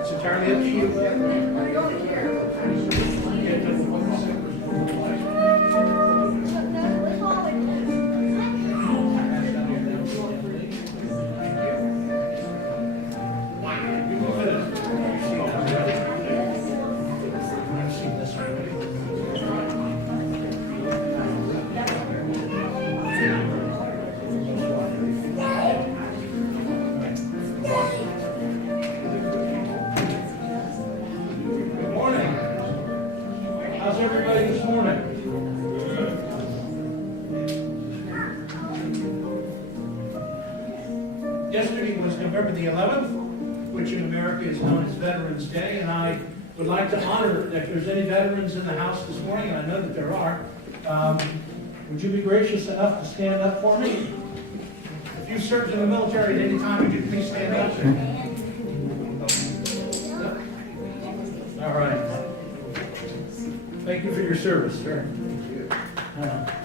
It's entirely up to you. Yesterday was November the 11th, which in America is known as Veterans Day, and I would like to honor, if there's any veterans in the house this morning, I know that there are, would you be gracious enough to stand up for me? If you served in the military at any time, would you please stand up? All right. Thank you for your service, sir.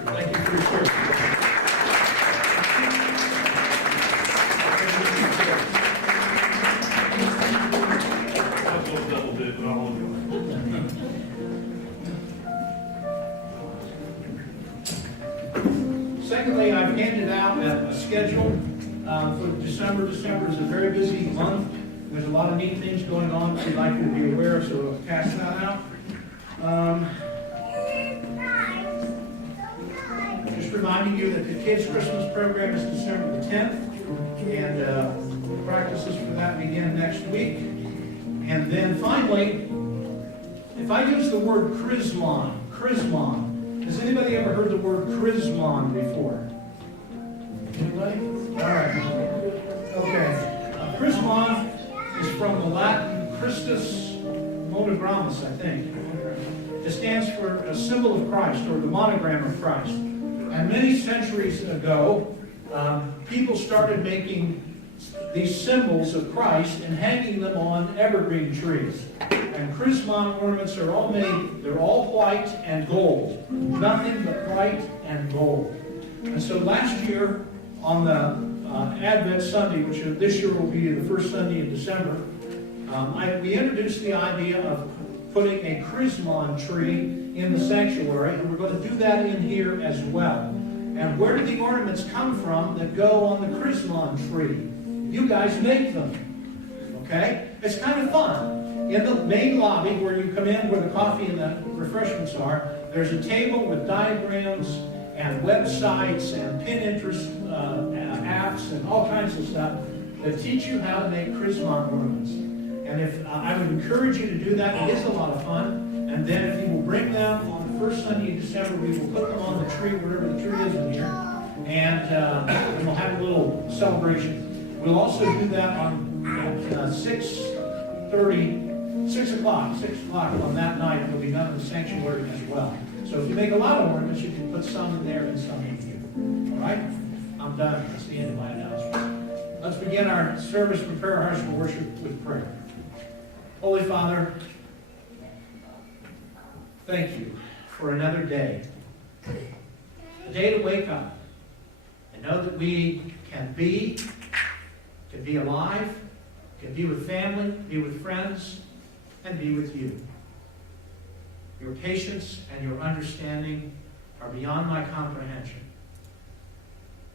Thank you for your service. Secondly, I've handed out a schedule for December. December is a very busy month. There's a lot of neat things going on that we'd like you to be aware of, so I'll pass that out. Just reminding you that the kids' Christmas program is December the 10th, and practices for that begin next week. And then finally, if I use the word chrismon, has anybody ever heard the word chrismon before? Anybody? All right. Okay. Chrismon is from the Latin Christus monogrammus, I think. It stands for a symbol of Christ, or the monogram of Christ. And many centuries ago, people started making these symbols of Christ and hanging them on evergreen trees. And chrismon ornaments are all made, they're all white and gold. Nothing but white and gold. And so last year, on the Advent Sunday, which this year will be the first Sunday in December, we introduced the idea of putting a chrismon tree in the sanctuary, and we're going to do that in here as well. And where do the ornaments come from that go on the chrismon tree? You guys make them. Okay? It's kind of fun. In the main lobby, where you come in, where the coffee and the refreshments are, there's a table with diagrams and websites and Pinterest apps and all kinds of stuff that teach you how to make chrismon ornaments. And if I would encourage you to do that, it is a lot of fun. And then if you will bring them on the first Sunday in December, we will put them on the tree, wherever the tree is in here, and we'll have a little celebration. We'll also do that on 6 o'clock on that night. It will be done in the sanctuary as well. So if you make a lot of ornaments, you can put some in there and some in here. All right? I'm done. That's the end of my announcement. Let's begin our service, prepare our hearts for worship with prayer. Holy Father, thank you for another day. A day to wake up and know that we can be alive, can be with family, be with friends, and be with you. Your patience and your understanding are beyond my comprehension.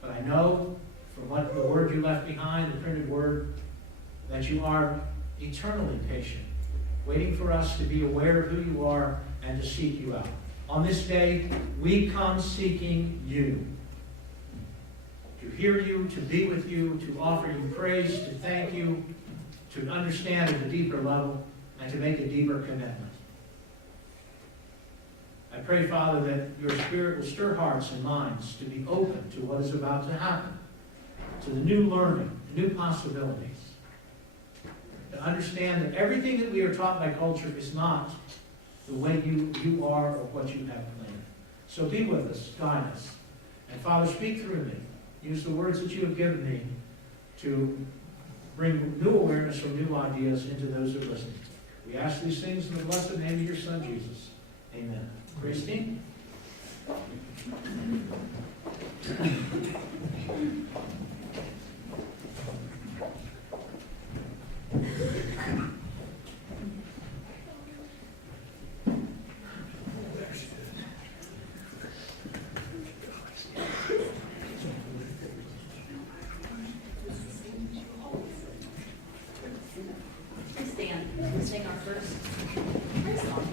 But I know from what the word you left behind, the printed word, that you are eternally patient, waiting for us to be aware of who you are and to seek you out. On this day, we come seeking you. To hear you, to be with you, to offer you praise, to thank you, to understand at a deeper level, and to make a deeper commitment. I pray, Father, that your Spirit will stir hearts and minds to be open to what is about to happen, to the new learning, new possibilities. To understand that everything that we are taught by culture is not the way you are or what you have planned. So be with us, guide us. And Father, speak through me. Use the words that you have given me to bring new awareness or new ideas into those who listen. We ask these things in the blessed name of your Son, Jesus. Amen. Christine? Stand. We'll sing our first praise song.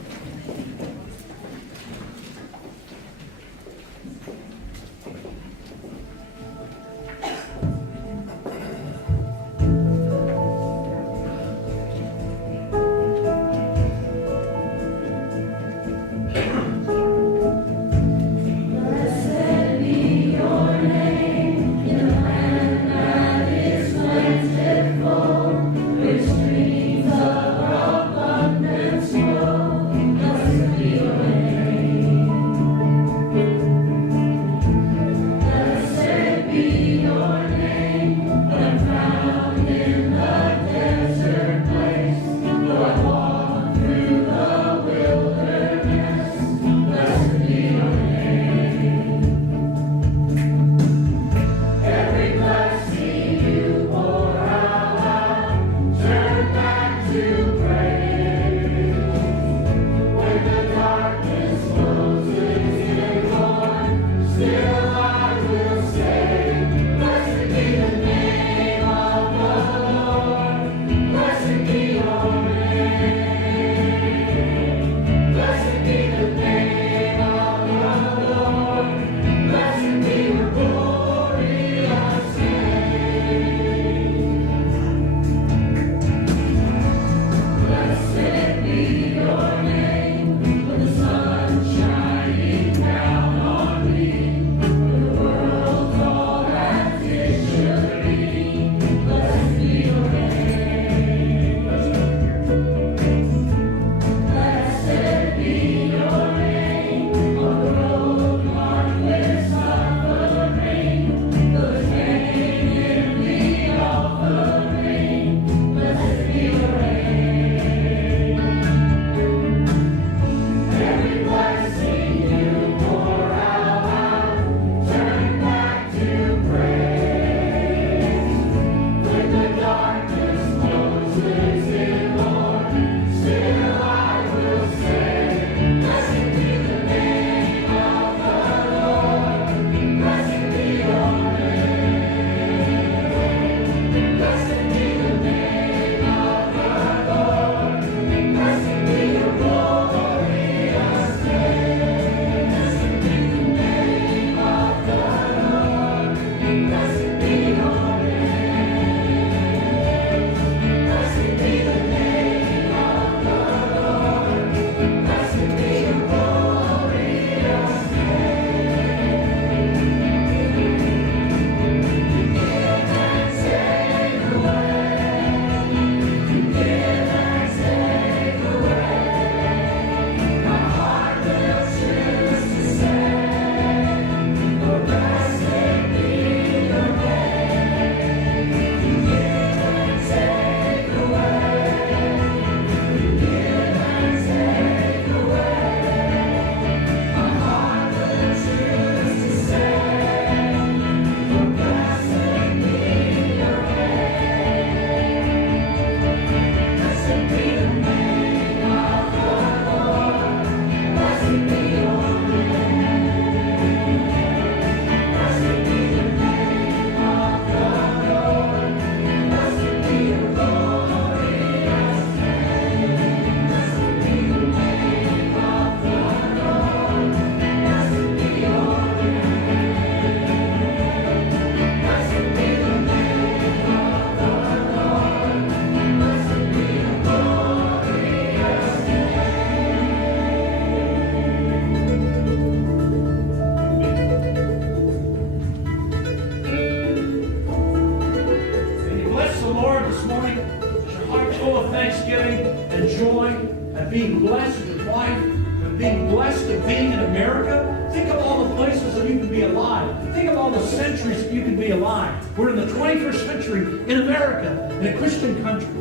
being blessed with life, with being blessed of being in America. Think of all the places that you can be alive. Think of all the centuries that you can be alive. We're in the 21st century in America, in a Christian country.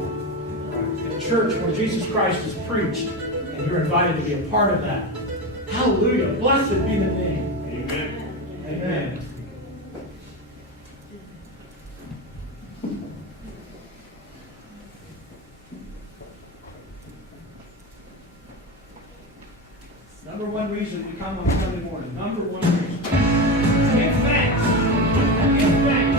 The church where Jesus Christ is preached, and you're invited to be a part of that. Hallelujah. Blessed be the name. Amen. Amen. Number one reason we come on Sunday morning. Number one reason. Give thanks. Give thanks.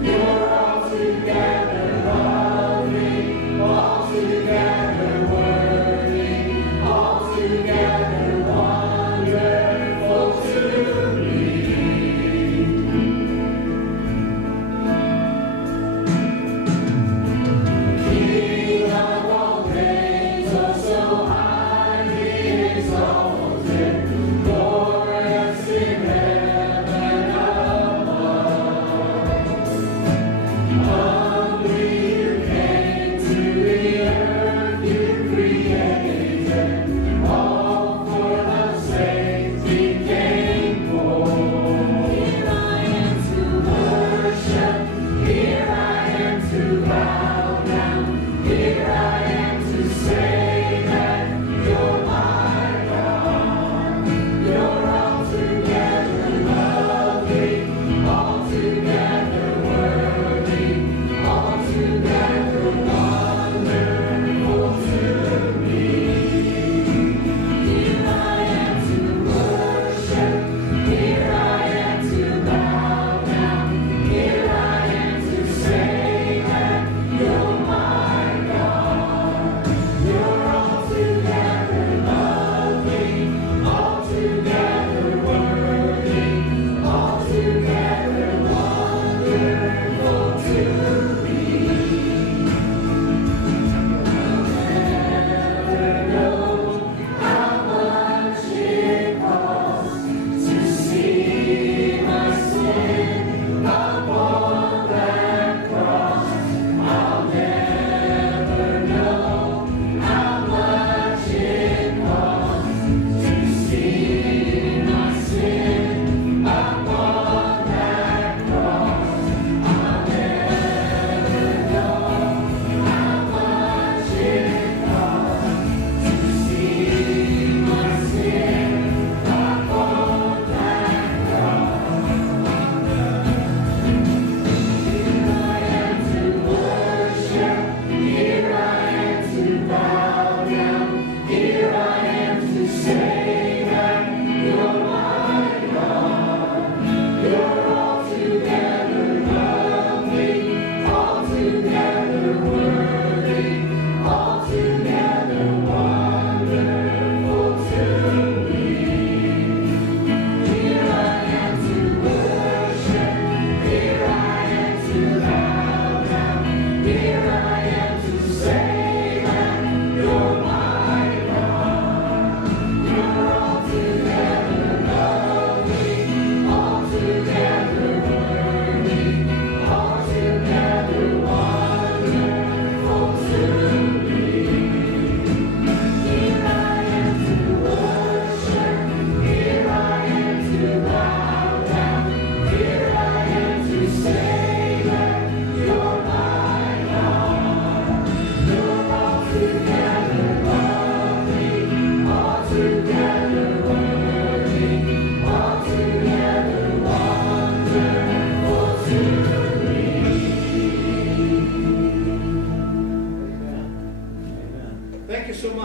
You're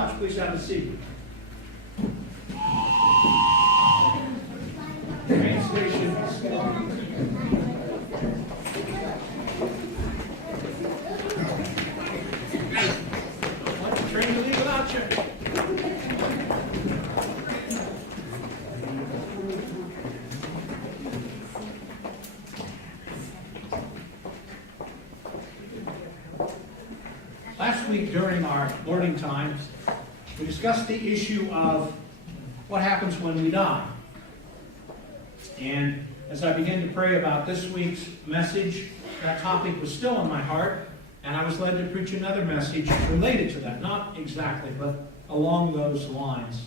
much. Please have a seat. Train station. Want the train to leave without you? Last week during our learning times, we discussed the issue of what happens when we die. And as I began to pray about this week's message, that topic was still on my heart, and I was led to preach another message related to that. Not exactly, but along those lines.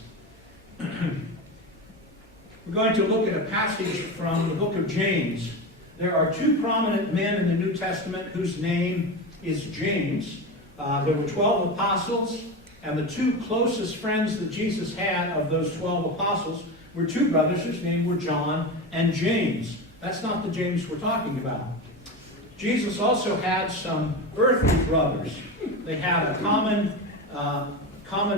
We're going to look at a passage from the book of James. There are two prominent men in the New Testament whose name is James. There were 12 apostles, and the two closest friends that Jesus had of those 12 apostles were two brothers whose names were John and James. That's not the James we're talking about. Jesus also had some earthly brothers. They had a common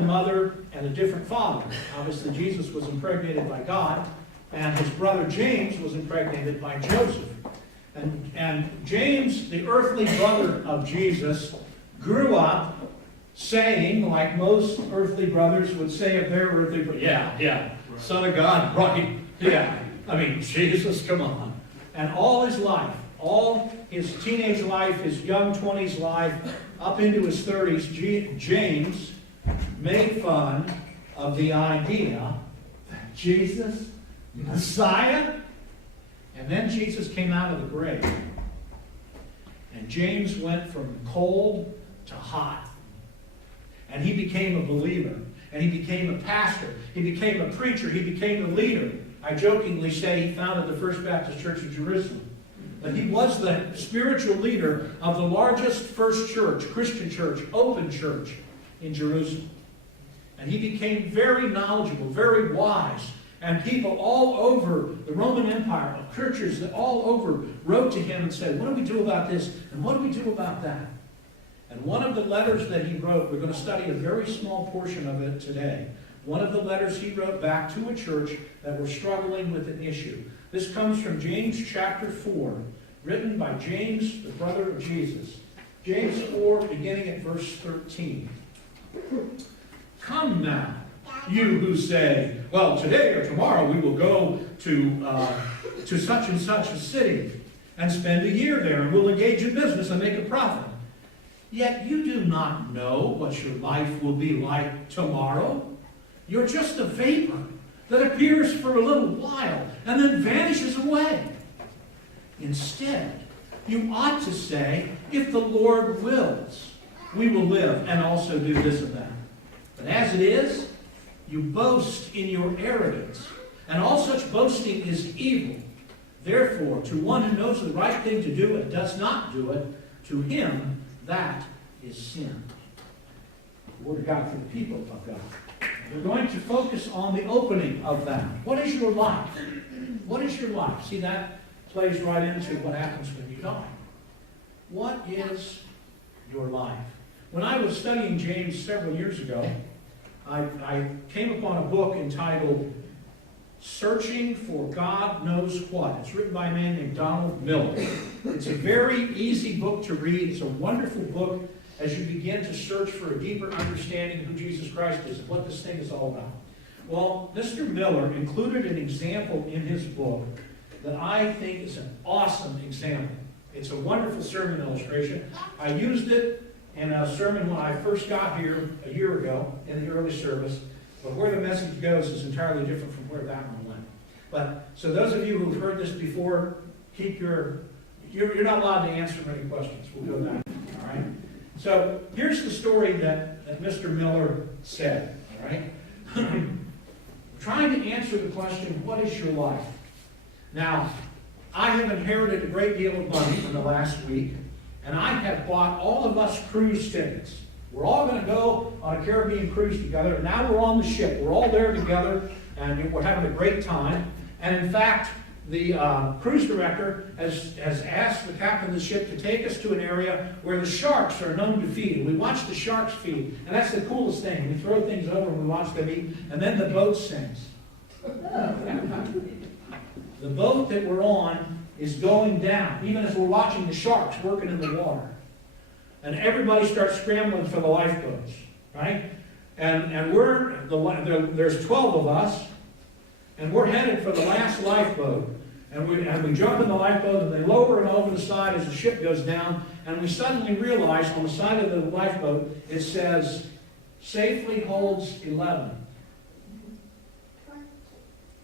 mother and a different father. Obviously, Jesus was impregnated by God, and his brother James was impregnated by Joseph. And James, the earthly brother of Jesus, grew up saying, like most earthly brothers would say of their earthly brother, yeah, Son of God, right, yeah. I mean, Jesus, come on. And all his life, all his teenage life, his young 20s life, up into his 30s, James made fun of the idea that Jesus, Messiah, and then Jesus came out of the grave. And James went from cold to hot. And he became a believer. And he became a pastor. He became a preacher. He became a leader. I jokingly say he founded the First Baptist Church of Jerusalem. But he was the spiritual leader of the largest first church, Christian church, open church in Jerusalem. And he became very knowledgeable, very wise. And people all over the Roman Empire, churches that all over, wrote to him and said, what do we do about this? And what do we do about that? And one of the letters that he wrote, we're going to study a very small portion of it today. One of the letters he wrote back to a church that were struggling with an issue. This comes from James chapter 4, written by James, the brother of Jesus. James 4, beginning at verse 13. Come now, you who say, well, today or tomorrow we will go to such and such a city and spend a year there, and we'll engage in business and make a profit. Yet you do not know what your life will be like tomorrow. You're just a vapor that appears for a little while and then vanishes away. Instead, you ought to say, if the Lord wills, we will live and also do this and that. But as it is, you boast in your arrogance, and all such boasting is evil. Therefore, to one who knows the right thing to do and does not do it, to him that is sin. The Word of God for the people of God. We're going to focus on the opening of that. What is your life? What is your life? See, that plays right into what happens when you die. What is your life? When I was studying James several years ago, I came upon a book entitled Searching for God Knows What. It's written by a man named Donald Miller. It's a very easy book to read. It's a wonderful book as you begin to search for a deeper understanding of who Jesus Christ is and what this thing is all about. Well, Mr. Miller included an example in his book that I think is an awesome example. It's a wonderful sermon illustration. I used it in a sermon when I first got here a year ago in the early service. But where the message goes is entirely different from where that one went. But so those of you who've heard this before, you're not allowed to answer many questions. We'll go back. All right. So here's the story that Mr. Miller said. All right. Trying to answer the question, what is your life? Now, I have inherited a great deal of money from the last week, and I have bought all of us cruise tickets. We're all going to go on a Caribbean cruise together. And now we're on the ship. We're all there together, and we're having a great time. And in fact, the cruise director has asked the captain of the ship to take us to an area where the sharks are known to feed. We watch the sharks feed, and that's the coolest thing. We throw things over and we watch them eat, and then the boat sinks. The boat that we're on is going down, even as we're watching the sharks working in the water. And everybody starts scrambling for the lifeboats, right? And there's 12 of us, and we're headed for the last lifeboat. And we jump in the lifeboat, and they lower it over the side as the ship goes down, and we suddenly realize on the side of the lifeboat, it says, safely holds 11.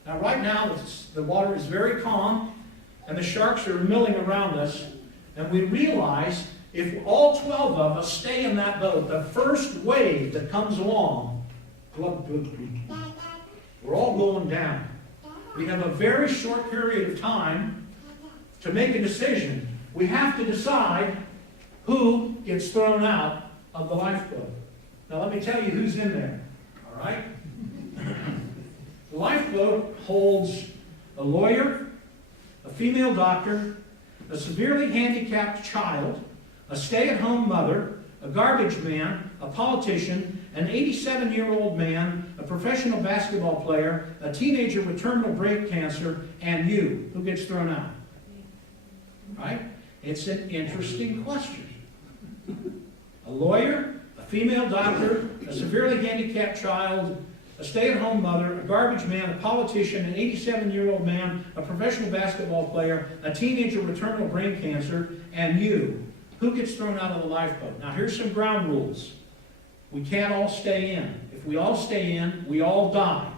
Now right now, the water is very calm, and the sharks are milling around us, and we realize if all 12 of us stay in that boat, the first wave that comes along, we're all going down. We have a very short period of time to make a decision. We have to decide who gets thrown out of the lifeboat. Now let me tell you who's in there, all right? The lifeboat holds a lawyer, a female doctor, a severely handicapped child, a stay-at-home mother, a garbage man, a politician, an 87-year-old man, a professional basketball player, a teenager with terminal brain cancer, and you. Who gets thrown out? Right? It's an interesting question. A lawyer, a female doctor, a severely handicapped child, a stay-at-home mother, a garbage man, a politician, an 87-year-old man, a professional basketball player, a teenager with terminal brain cancer, and you. Who gets thrown out of the lifeboat? Now here's some ground rules. We can't all stay in. If we all stay in, we all die.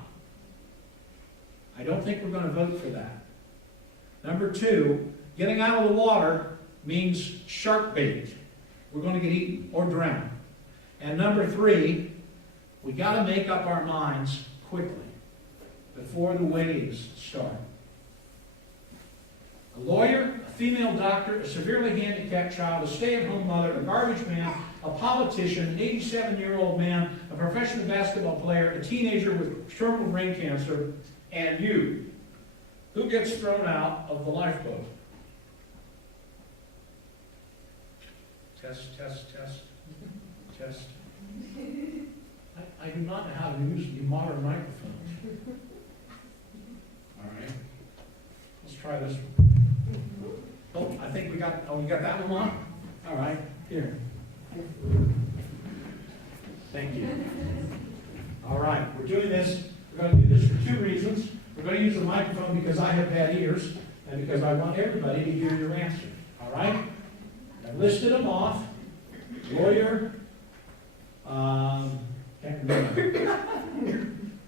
I don't think we're going to vote for that. Number 2, getting out of the water means shark bait. We're going to get eaten or drowned. And number 3, we got to make up our minds quickly before the waves start. A lawyer, a female doctor, a severely handicapped child, a stay-at-home mother, a garbage man, a politician, an 87-year-old man, a professional basketball player, a teenager with terminal brain cancer, and you. Who gets thrown out of the lifeboat? Test, test, test, test. I do not know how to use the modern microphones. All right. Let's try this one. Oh, I think we got that one on? All right, here. Thank you. All right, we're doing this. We're going to do this for 2 reasons. We're going to use the microphone because I have bad ears and because I want everybody to hear your answer. All right? I've listed them off. Lawyer. Can't remember.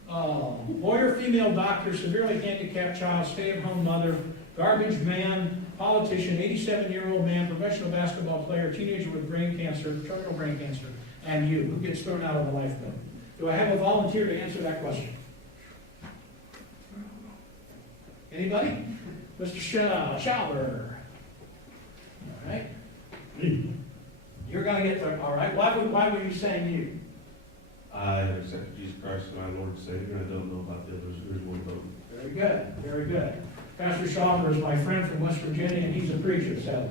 Lawyer, female doctor, severely handicapped child, stay-at-home mother, garbage man, politician, 87-year-old man, professional basketball player, teenager with brain cancer, terminal brain cancer, and you. Who gets thrown out of the lifeboat? Do I have a volunteer to answer that question? Anybody? Mr. Schauber. All right. You're going to get thrown. All right. Why were you saying you? I accept Jesus Christ as my Lord and Savior, and I don't know about the others. There's one vote. Very good. Very good. Pastor Schauber is my friend from West Virginia, and he's a preacher, so